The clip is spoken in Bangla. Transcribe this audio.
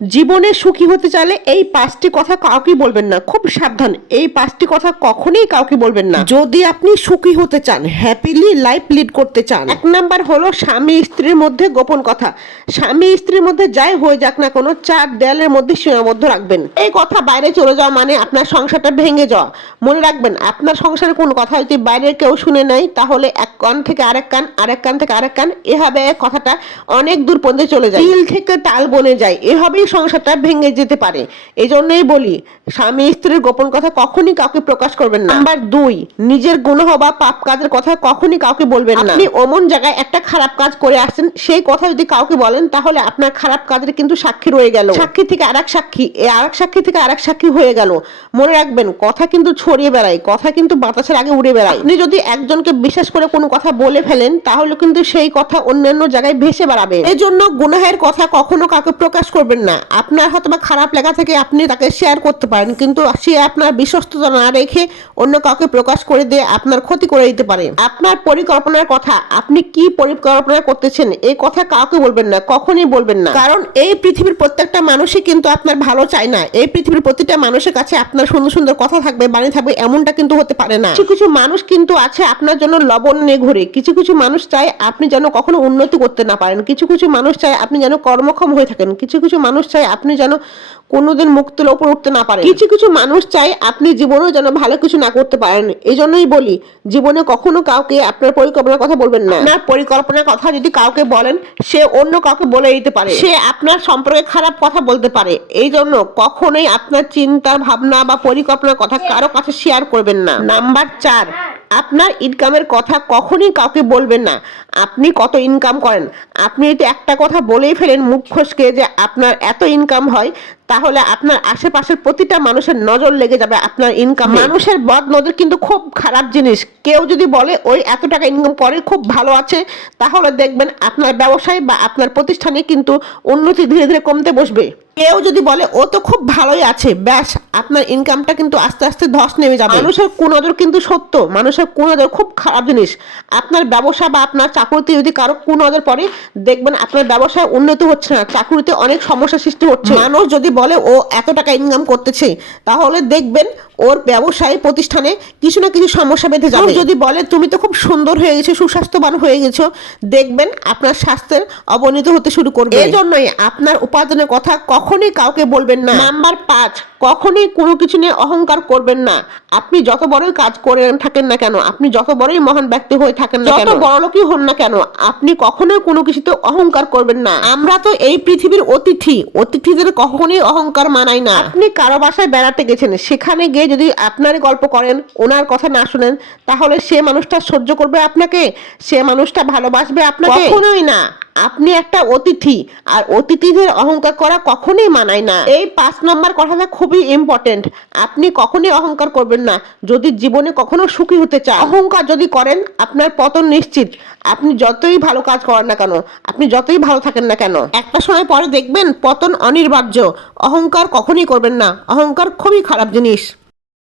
জীবনে সুখী হতে চাইলে এই পাঁচটি কথা কাউকে বলবেন না। খুব সাবধান এই পাঁচটি কথা কখনোই কাউকে বলবেন না। যদি আপনি সুখী হতে চান হ্যাপিলি লাইফ লিড করতে চান। এক নাম্বার হলো স্বামী স্ত্রীর মধ্যে গোপন কথা। স্বামী স্ত্রীর মধ্যে যাই হয়ে যাক না কোনো চার দেয়ালের মধ্যে সীমাবদ্ধ রাখবেন। এই কথা বাইরে চলে যাওয়া মানে আপনার সংসারটা ভেঙে যাওয়া। মনে রাখবেন আপনার সংসারের কোন কথা যদি বাইরের কেউ শুনে নাই তাহলে এক কান থেকে আরেক কান আরেক কান থেকে আরেক কান এভাবে কথাটা অনেক দূর পর্যন্ত চলে যায়। তিল থেকে তাল বনে যায়। এভাবেই সংসারটা ভেঙে যেতে পারে। এই জন্যই বলি স্বামী স্ত্রীর গোপন কথা কখনই কাউকে প্রকাশ করবেন না। নাম্বার দুই নিজের গুণ বা পাপ কাজের কথা কখনই কাউকে বলবেন না। আপনি অমন জায়গায় একটা খারাপ কাজ করে আসছেন সেই কথা যদি কাউকে বলেন তাহলে আপনার খারাপ কাজের কিন্তু সাক্ষী রয়ে গেল। সাক্ষী থেকে আরেক সাক্ষী এ আরেক সাক্ষী থেকে আরেক সাক্ষী হয়ে গেল। মনে রাখবেন কথা কিন্তু ছড়িয়ে বেড়ায় কথা কিন্তু বাতাসের আগে উড়ে বেড়ায়। আপনি যদি একজনকে বিশ্বাস করে কোনো কথা বলে ফেলেন তাহলে কিন্তু সেই কথা অন্যান্য জায়গায় ভেসে বেড়াবে। এই জন্য গুনাহের কথা কখনো কাউকে প্রকাশ করবেন না। আপনার হয়তো বা খারাপ লাগা থেকে আপনি তাকে শেয়ার করতে পারেন, কিন্তু সে আপনার বিশ্বস্ততা না রেখে অন্য কাউকে প্রকাশ করে দিয়ে আপনার ক্ষতি করে দিতে পারে। আপনার পরিকল্পনার কথা, আপনি কি পরিকল্পনা করতেছেন এই কথা কাউকে বলবেন না, কখনই বলবেন না। কারণ এই পৃথিবীর প্রত্যেকটা মানুষই কিন্তু আপনার ভালো চায় না। এই পৃথিবীর প্রতিটা মানুষের কাছে আপনার সুন্দর সুন্দর কথা থাকবে, বাণী থাকবে, এমনটা কিন্তু হতে পারে না। কিছু কিছু মানুষ কিন্তু আছে আপনার জন্য লবণ নিয়ে ঘুরে। কিছু কিছু মানুষ চায় আপনি যেন কখনো উন্নতি করতে না পারেন। কিছু কিছু মানুষ চায় আপনি যেন কর্মক্ষম হয়ে থাকেন। কিছু কিছু মানুষ চায় আপনি যেন কোনোদিন মুখ তুলে উপর উঠতে না পারেন। কিছু কিছু মানুষ চায় আপনি জীবনেও যেন ভালো কিছু না করতে পারেন। এই জন্যই বলি জীবনে কখনো কাউকে আপনার পরিকল্পনার কথা বলবেন না। আপনার পরিকল্পনার কথা যদি কাউকে বলেন সে অন্য কাউকে বলে দিতে পারে। সে আপনার সম্পর্কে খারাপ কথা বলতে পারে। এই জন্য কখনোই আপনার চিন্তা ভাবনা বা পরিকল্পনার কথা কারও কাছে শেয়ার করবেন না। নাম্বার চার আপনার ইনকামের কথা কখনই কাউকে বলবেন না। আপনি কত ইনকাম করেন? আপনি যদি একটা কথা বলেই ফেলেন মুখ ফসকে যে আপনার এত ইনকাম হয় তাহলে আপনার আশেপাশের প্রতিটা মানুষের নজর লেগে যাবে আপনার ইনকাম মানুষের বদ নজর কিন্তু খুব খারাপ জিনিস। কেউ যদি বলে ওই এত টাকা ইনকাম করে খুব ভালো আছে তাহলে দেখবেন আপনার ব্যবসায় বা আপনার প্রতিষ্ঠানে কিন্তু উন্নতি ধীরে ধীরে কমতে বসবে। কেউ যদি বলে ও তো খুব ভালোই আছে। ব্যাস আপনার ইনকামটা কিন্তু আস্তে আস্তে ধস নেমে যাবে। মানুষের কুনজর কিন্তু সত্য। মানুষের কুনজর খুব খারাপ জিনিস। আপনার ব্যবসা বা আপনার চাকরিতে যদি কারও কুনজর পড়ে দেখবেন আপনার ব্যবসায় উন্নতি হচ্ছে না চাকরিতে অনেক সমস্যার সৃষ্টি হচ্ছে। মানুষ যদি বলে ও এত টাকা ইনকাম করতেছে তাহলে দেখবেন ওর ব্যবসায় প্রতিষ্ঠানে কিছু না কিছু সমস্যা বেঁধে যাবে। যদি বলে তুমি তো খুব সুন্দর হয়ে গেছো সুস্বাস্থ্যবান হয়ে গেছো দেখবেন আপনার স্বাস্থ্যের অবনতি হতে শুরু করবে। এই জন্যই আপনার উপার্জনের কথা কখনোই কাউকে বলবেন না। নাম্বার পাঁচ কখনোই কোনো কিছু নিয়ে অহংকার করবেন না। আপনি যত বড়ই কাজ করে থাকেন না কেন আপনি যত বড়ই মহান ব্যক্তি হয়ে থাকেন না যত বড় লোকই হন না কেন আপনি কখনোই কোনো কিছুতে অহংকার করবেন না। আমরা তো এই পৃথিবীর অতিথি অতিথিদের কখনোই অহংকার মানাই না। আপনি কারও বাসায় বেড়াতে গেছেন সেখানে গিয়ে যদি আপনারই গল্প করেন ওনার কথা না শুনেন তাহলে সে মানুষটা সহ্য করবে আপনাকে? সে মানুষটা ভালোবাসবে আপনাকে? কখনোই না। আপনি একটা অতিথি, আর অতিথিদের অহংকার করা কখনোই মানায় না। এই পাঁচ নম্বর কথাটা খুবই ইম্পর্টেন্ট আপনি কখনোই অহংকার করবেন না, যদি জীবনে কখনো সুখী হতে চান। অহংকার যদি করেন, আপনার পতন নিশ্চিত। আপনি যতই ভালো কাজ করেন না কেন, আপনি যতই ভালো থাকেন না কেন, একটা সময় পরে দেখবেন পতন অনিবার্য। অহংকার কখনই করবেন না। অহংকার খুবই খারাপ জিনিস।